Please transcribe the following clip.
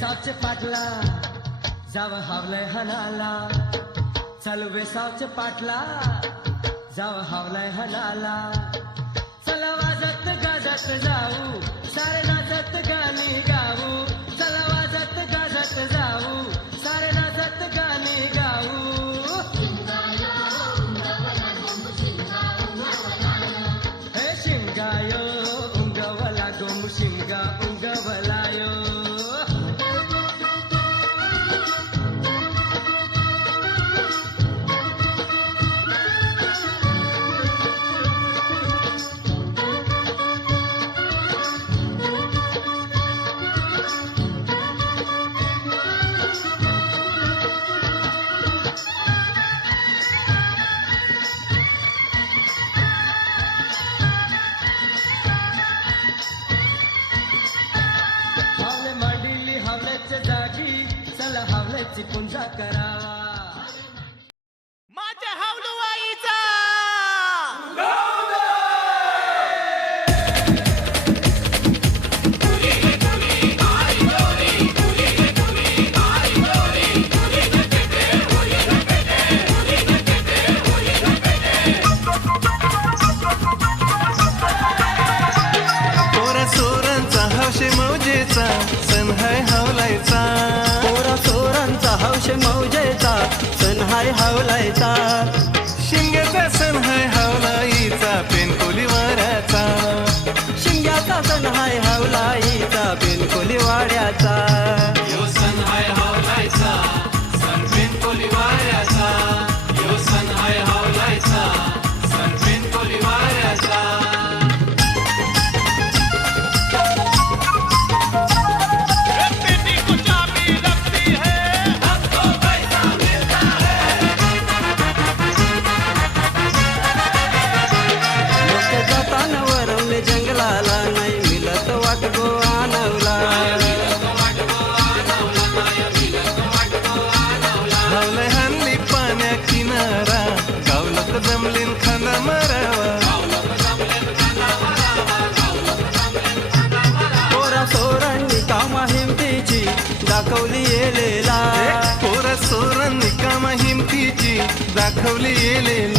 सावचे पाटला जाव हावलाय हनाला चल सावचे पाटला जाव हावलाय हनाला चला वाजत गाजत जा. Punjakara. हाय हवलायचा. शिंगेचा सण हाय हवलाईचा पेनकोली वराचा जमलीन खाना मारावा. पोरा सोरांनी कामा हिमतीची दाखवली येलेला. पोरा सोरांनी कामा हिमतीची दाखवली येलेला.